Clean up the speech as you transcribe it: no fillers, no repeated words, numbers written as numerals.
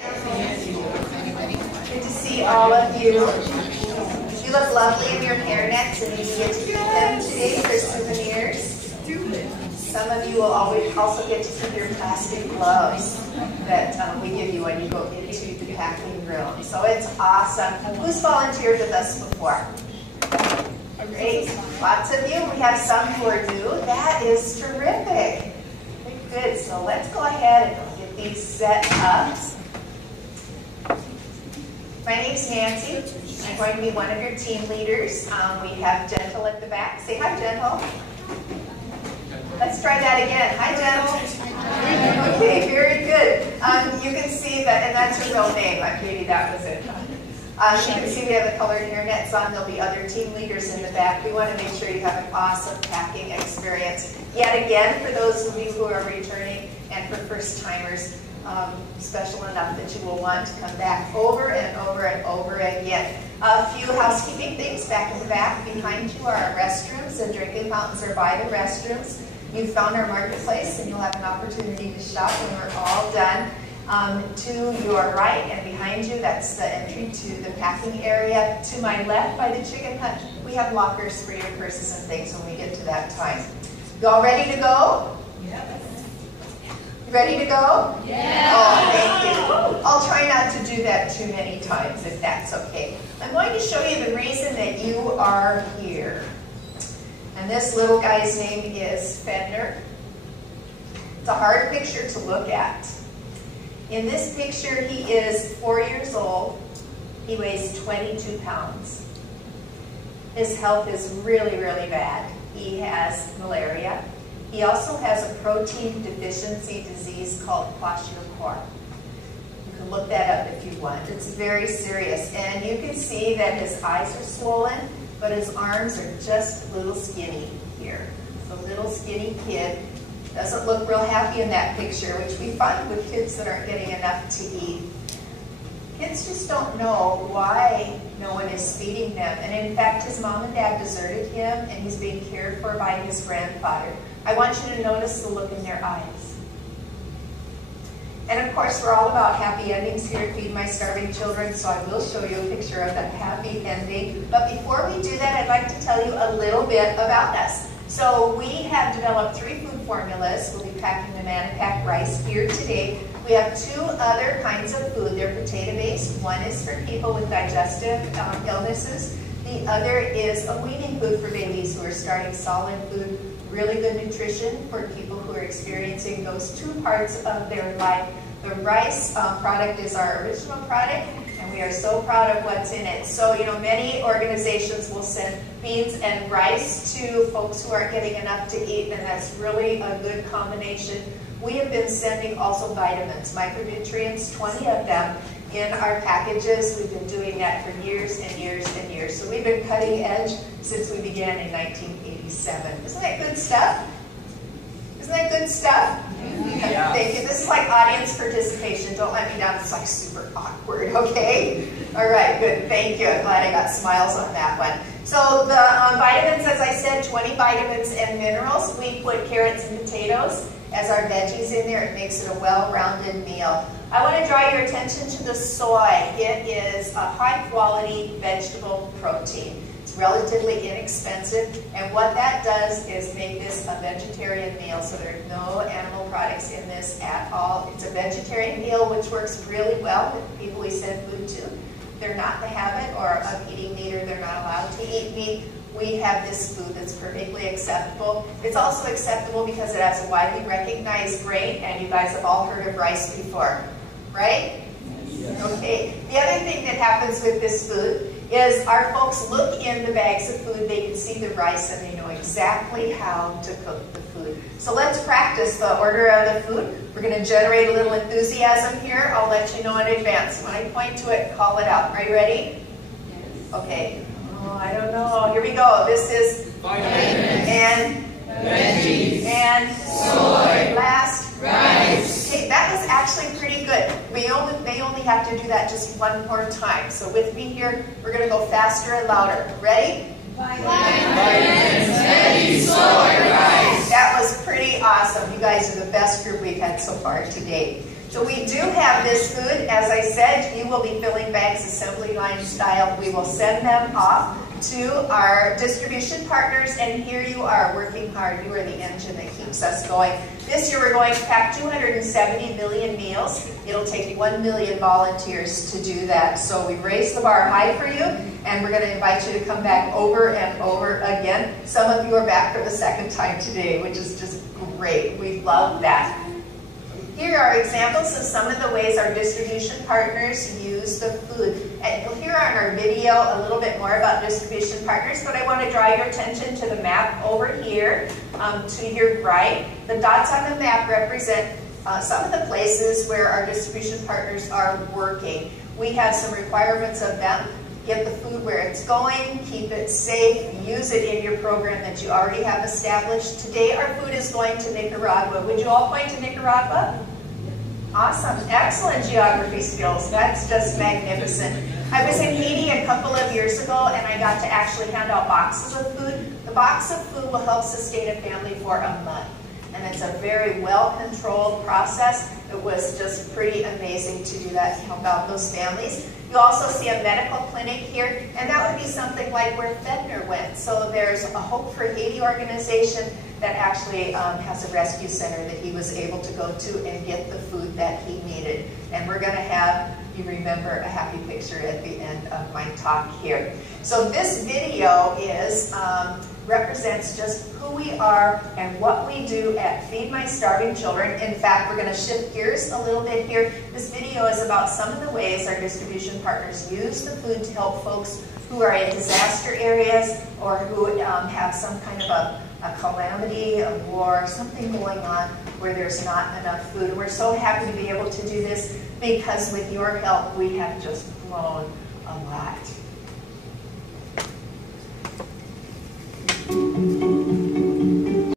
Good to see all of you. You look lovely in your hairnets, and you get to keep them today for souvenirs. Some of you will also get to keep your plastic gloves that we give you when you go into the packing room. So it's awesome. Who's volunteered with us before? Great. Lots of you. We have some who are new. That is terrific. Good. So let's go ahead and get these set up. My name's Nancy. I'm going to be one of your team leaders. We have Gentle at the back. Say hi, Gentle. Let's try that again. Hi, Gentle. Okay, very good. You can see that, and that's her real name. Maybe that was it. You can see we have the colored hairnets on. There'll be other team leaders in the back. We want to make sure you have an awesome packing experience. Yet again, for those of you who are returning and for first timers, special enough that you will want to come back over and over and over again. A few housekeeping things back in the back. Behind you are our restrooms, and drinking fountains are by the restrooms. You found our marketplace, and you'll have an opportunity to shop when we're all done. To your right and behind you, that's the entry to the packing area. To my left, by the chicken hutch, we have lockers for your purses and things when we get to that time. You all ready to go? Yes. Ready to go? Yeah. Oh, thank you. I'll try not to do that too many times, if that's okay. I'm going to show you the reason that you are here. And this little guy's name is Fender. It's a hard picture to look at. In this picture, he is 4 years old. He weighs 22 pounds. His health is really, really bad. He has malaria. He also has a protein deficiency disease called kwashiorkor. You can look that up if you want. It's very serious. And you can see that his eyes are swollen, but his arms are just a little skinny here. It's a little skinny kid. Doesn't look real happy in that picture, which we find with kids that aren't getting enough to eat. Kids just don't know why no one is feeding them. And in fact, his mom and dad deserted him, and he's being cared for by his grandfather. I want you to notice the look in their eyes. And of course, we're all about happy endings here at Feed My Starving Children, so I will show you a picture of that happy ending. But before we do that, I'd like to tell you a little bit about us. So we have developed 3 food formulas. We'll be packing the Manapak rice here today. We have 2 other kinds of food. They're potato-based. One is for people with digestive illnesses. The other is a weaning food for babies who are starting solid food, really good nutrition for people who are experiencing those 2 parts of their life. The rice product is our original product, and we are so proud of what's in it. So, you know, many organizations will send beans and rice to folks who aren't getting enough to eat, and that's really a good combination. We have been sending also vitamins, micronutrients, 20 of them in our packages. We've been doing that for years and years and years. So we've been cutting edge since we began in 1987. Isn't that good stuff? Isn't that good stuff? Yeah. Thank you. This is like audience participation. Don't let me down. It's like super awkward, okay? All right, good. Thank you. I'm glad I got smiles on that one. So the vitamins, as I said, 20 vitamins and minerals. We put carrots and potatoes as our veggies in there. It makes it a well-rounded meal. I want to draw your attention to the soy. It is a high-quality vegetable protein. It's relatively inexpensive, and what that does is make this a vegetarian meal, so there are no animal products in this at all. It's a vegetarian meal, which works really well with the people we send food to. They're not the habit or of eating meat, or they're not allowed to eat meat. We have this food that's perfectly acceptable. It's also acceptable because it has a widely recognized grain, and you guys have all heard of rice before, right? Yes. Okay. The other thing that happens with this food is our folks look in the bags of food, they can see the rice, and they know exactly how to cook the food. So let's practice the order of the food. We're going to generate a little enthusiasm here. I'll let you know in advance. When I point to it, call it out. Are you ready? Yes. Okay. Oh, I don't know. Here we go. This is vitamins and veggies and soy. Last rice. Okay, that was actually pretty good. They only have to do that just one more time. So with me here, we're going to go faster and louder. Ready? Vitamins, veggies, soy, rice. That was pretty awesome. You guys are the best group we've had so far today. So we do have this food. As I said, you will be filling bags assembly line style. We will send them off to our distribution partners, and here you are working hard. You are the engine that keeps us going. This year we're going to pack 270 million meals. It'll take 1 million volunteers to do that. So we've raised the bar high for you, and we're going to invite you to come back over and over again. Some of you are back for the second time today, which is just great. We love that. Here are examples of some of the ways our distribution partners use the food. And you'll hear on our video a little bit more about distribution partners, but I want to draw your attention to the map over here to your right. The dots on the map represent some of the places where our distribution partners are working. We have some requirements of them. Get the food where it's going, keep it safe, use it in your program that you already have established. Today our food is going to Nicaragua. Would you all point to Nicaragua? Awesome, excellent geography skills. That's just magnificent. I was in Haiti a couple of years ago and I got to actually hand out boxes of food. The box of food will help sustain a family for a month. And it's a very well-controlled process. It was just pretty amazing to do that, to help out those families. You also see a medical clinic here, and that would be something like where Fedner went. So there's a Hope for Haiti organization that actually has a rescue center that he was able to go to and get the food that he needed. And we're going to have, you remember, a happy picture at the end of my talk here. So this video is represents just who we are and what we do at Feed My Starving Children. In fact, we're going to shift gears a little bit here. This video is about some of the ways our distribution partners use the food to help folks who are in disaster areas or who have some kind of a calamity, a war, something going on where there's not enough food. We're so happy to be able to do this because with your help, we have just grown a lot.